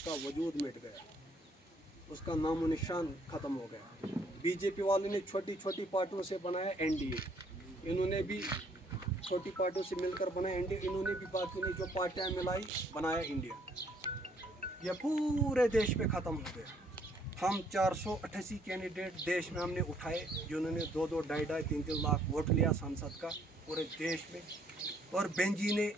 उसका वजूद मिट गया, उसका नामो निशान ख़त्म हो गया। बीजेपी वालों ने छोटी छोटी पार्टियों से बनाया एनडीए, इन्होंने भी छोटी पार्टियों से मिलकर बनाया एनडीए, इन्होंने भी बाकी ने जो पार्टियां मिलाई बनाया इंडिया। यह पूरे देश पे ख़त्म हो गया। हम 488 कैंडिडेट देश में हमने उठाए, जिन्होंने 2-2, 2.5, 3-3 लाख वोट लिया संसद का पूरे देश में। और बेंजी ने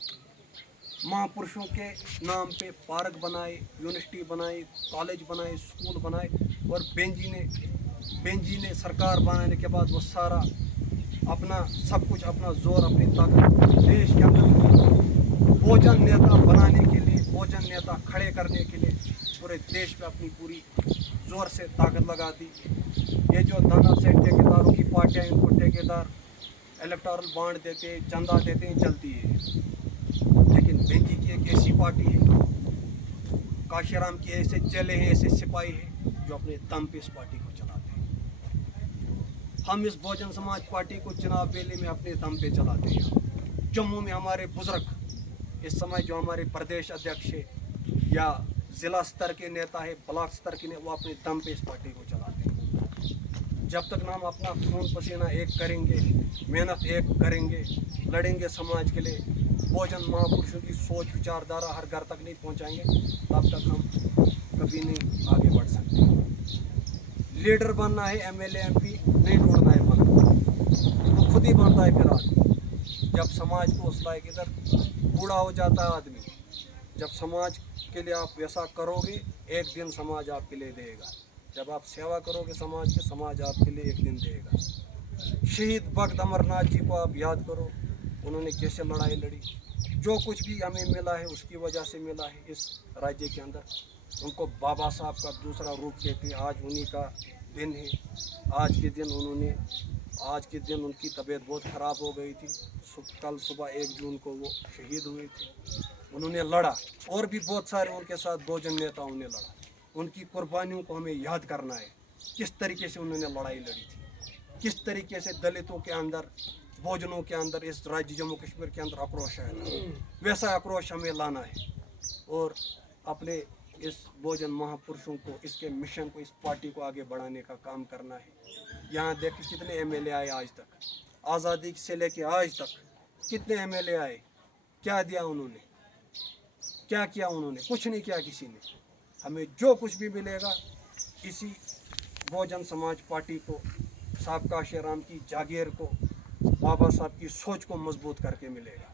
महापुरुषों के नाम पे पार्क बनाए, यूनिवर्सिटी बनाई, कॉलेज बनाए, स्कूल बनाए। और बेंजी ने सरकार बनाने के बाद वो सारा अपना सब कुछ, अपना जोर, अपनी ताकत देश के अंदर भोजन नेता बनाने के लिए, भोजन नेता खड़े करने के लिए पूरे देश में अपनी पूरी जोर से ताकत लगा दी। ये जो धना से ठेकेदारों की पार्टियां, इनको ठेकेदार इलेक्टोरल बॉन्ड देते हैं, चंदा देते हैं, चलती है। लेकिन बेंजी की एक ऐसी पार्टी है, काशीराम की ऐसे चेले हैं, ऐसे सिपाही हैं जो अपने दम पे इस पार्टी को चलाते हैं। हम इस बहुजन समाज पार्टी को चुनाव वेले में अपने दम पे चलाते हैं। जम्मू में हमारे बुजुर्ग इस समय जो हमारे प्रदेश अध्यक्ष है या जिला स्तर के नेता है, ब्लॉक स्तर के नेता, वो अपने दम पे इस पार्टी को चलाते हैं। जब तक ना हम अपना खून पसीना एक करेंगे, मेहनत एक करेंगे, लड़ेंगे समाज के लिए, भोजन महापुरुषों की सोच विचारधारा हर घर तक नहीं पहुंचाएंगे, तब तक हम कभी नहीं आगे बढ़ सकते। लीडर बनना है, एमएलए एमपी नहीं ढूंढना है बनना, तो खुद ही बनता है। फिर आदमी जब समाज को उस लायक, इधर बूढ़ा हो जाता है आदमी, जब समाज के लिए आप वैसा करोगे, एक दिन समाज आपके लिए देगा। जब आप सेवा करोगे समाज के, समाज आपके लिए एक दिन देगा। शहीद भगत अमरनाथ जी को आप याद करो, उन्होंने कैसे लड़ाई लड़ी। जो कुछ भी हमें मिला है उसकी वजह से मिला है इस राज्य के अंदर। उनको बाबा साहब का दूसरा रूप कहते हैं। आज उन्हीं का दिन है। आज के दिन उनकी तबीयत बहुत ख़राब हो गई थी। कल सुबह 1 जून को वो शहीद हुए थे। उन्होंने लड़ा, और भी बहुत सारे उनके साथ बहुजन नेताओं ने लड़ा। उनकी कुर्बानियों को हमें याद करना है, किस तरीके से उन्होंने लड़ाई लड़ी थी, किस तरीके से दलितों के अंदर, बहुजनों के अंदर, इस राज्य जम्मू कश्मीर के अंदर आक्रोश आया था। वैसा आक्रोश हमें लाना है और अपने इस बहुजन महापुरुषों को, इसके मिशन को, इस पार्टी को आगे बढ़ाने का काम करना है। यहाँ देखिए कितने एमएलए आए आज तक, आज़ादी से लेके आज तक कितने एमएलए आए, क्या दिया उन्होंने, क्या किया उन्होंने? कुछ नहीं किया किसी ने। हमें जो कुछ भी मिलेगा इसी बहुजन समाज पार्टी को, साहब काशीराम की जागीर को, बाबा साहब की सोच को मजबूत करके मिलेगा।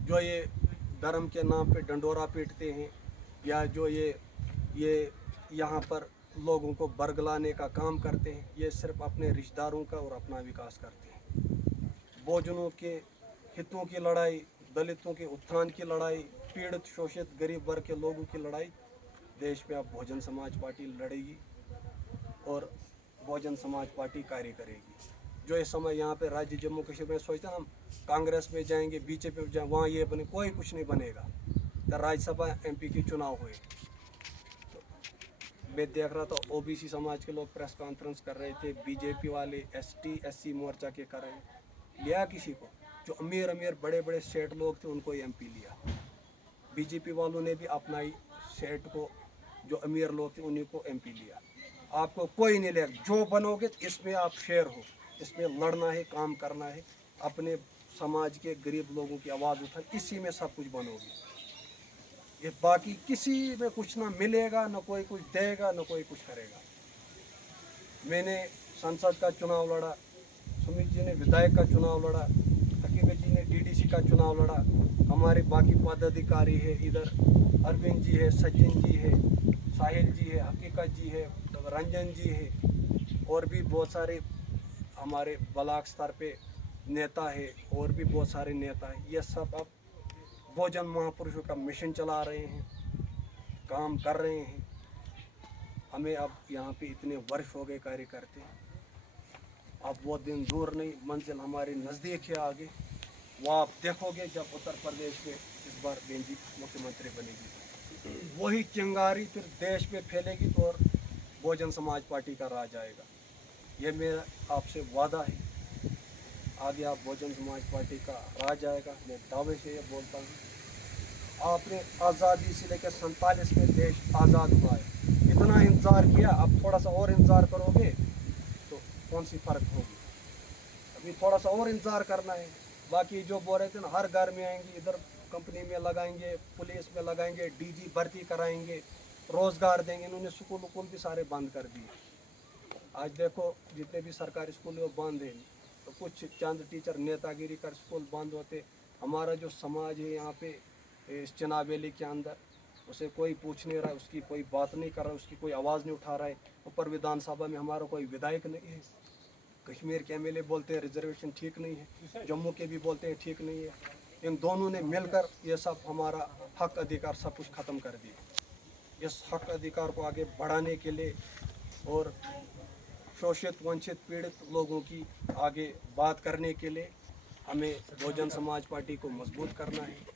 जो ये धर्म के नाम पे डंडोरा पीटते हैं, या जो ये यहाँ पर लोगों को बरगलाने का काम करते हैं, ये सिर्फ अपने रिश्तेदारों का और अपना विकास करते हैं। बहुजनों के हितों की लड़ाई, दलितों के उत्थान की लड़ाई, पीड़ित शोषित गरीब वर्ग के लोगों की लड़ाई देश में अब बहुजन समाज पार्टी लड़ेगी और बहुजन समाज पार्टी कार्य करेगी। जो इस समय यहाँ पे राज्य जम्मू कश्मीर में सोचते हैं हम कांग्रेस में जाएंगे, बीजेपी में जाएंगे, वहाँ ये बने, कोई कुछ नहीं बनेगा। तो राज्यसभा एमपी के चुनाव हुए तो मैं देख रहा था ओबीसी समाज के लोग प्रेस कॉन्फ्रेंस कर रहे थे, बीजेपी वाले एसटी एससी मोर्चा के कर रहे, लिया किसी को? जो अमीर बड़े बड़े सेठ लोग थे उनको एमपी लिया। बीजेपी वालों ने भी अपना ही सेठ को, जो अमीर लोग थे उन्हीं को एमपी लिया। आपको कोई नहीं लेगा। जो बनोगे इसमें आप शेयर हो, इसमें लड़ना है, काम करना है, अपने समाज के गरीब लोगों की आवाज़ उठानी, इसी में सब कुछ बनोगे। ये बाकी किसी में कुछ ना मिलेगा, ना कोई कुछ देगा, ना कोई कुछ करेगा। मैंने संसद का चुनाव लड़ा, सुमित जी ने विधायक का चुनाव लड़ा, हकीकत जी ने डीडीसी का चुनाव लड़ा, हमारे बाकी पदाधिकारी है, इधर अरविंद जी है, सचिन जी है, साहिल जी है, हकीकत जी है, रंजन जी है, और भी बहुत सारे हमारे ब्लॉक स्तर पे नेता है, और भी बहुत सारे नेता हैं। ये सब अब बहुजन महापुरुषों का मिशन चला रहे हैं, काम कर रहे हैं। हमें अब यहाँ पे इतने वर्ष हो गए कार्य करते, अब वो दिन दूर नहीं, मंजिल हमारे नज़दीक है आगे। वो आप देखोगे जब उत्तर प्रदेश में इस बार बेंजी मुख्यमंत्री बनेगी, वही चिंगारी फिर देश में फैलेगी तो और बहुजन समाज पार्टी का राज आएगा। ये मेरा आपसे वादा है, आगे आप बहुजन समाज पार्टी का राज आएगा। मैं दावे से ये बोलता हूँ, आपने आज़ादी से लेकर 47 में देश आज़ाद हुआ है, इतना इंतज़ार किया, अब थोड़ा सा और इंतज़ार करोगे तो कौन सी फ़र्क होगी? अभी थोड़ा सा और इंतज़ार करना है। बाकी जो बोल रहे थे ना, हर घर में आएंगे, इधर कंपनी में लगाएंगे, पुलिस में लगाएंगे, डीजी भर्ती कराएंगे, रोज़गार देंगे, इन्होंने स्कूल वकूल भी सारे बंद कर दिए। आज देखो जितने भी सरकारी स्कूल वो बंद हैं, तो कुछ चंद टीचर नेतागिरी कर स्कूल बंद होते। हमारा जो समाज है यहाँ पे इस चिनाब वैली के अंदर, उसे कोई पूछ नहीं रहा है, उसकी कोई बात नहीं कर रहा है, उसकी कोई आवाज़ नहीं उठा रहा है। ऊपर विधानसभा में हमारा कोई विधायक नहीं है, कश्मीर के एमएलए बोलते हैं रिजर्वेशन ठीक नहीं है, जम्मू के भी बोलते हैं ठीक नहीं है। इन दोनों ने मिलकर ये सब हमारा हक अधिकार सब कुछ ख़त्म कर दिया। इस हक अधिकार को आगे बढ़ाने के लिए और शोषित वंचित पीड़ित लोगों की आगे बात करने के लिए हमें बहुजन समाज पार्टी को मजबूत करना है।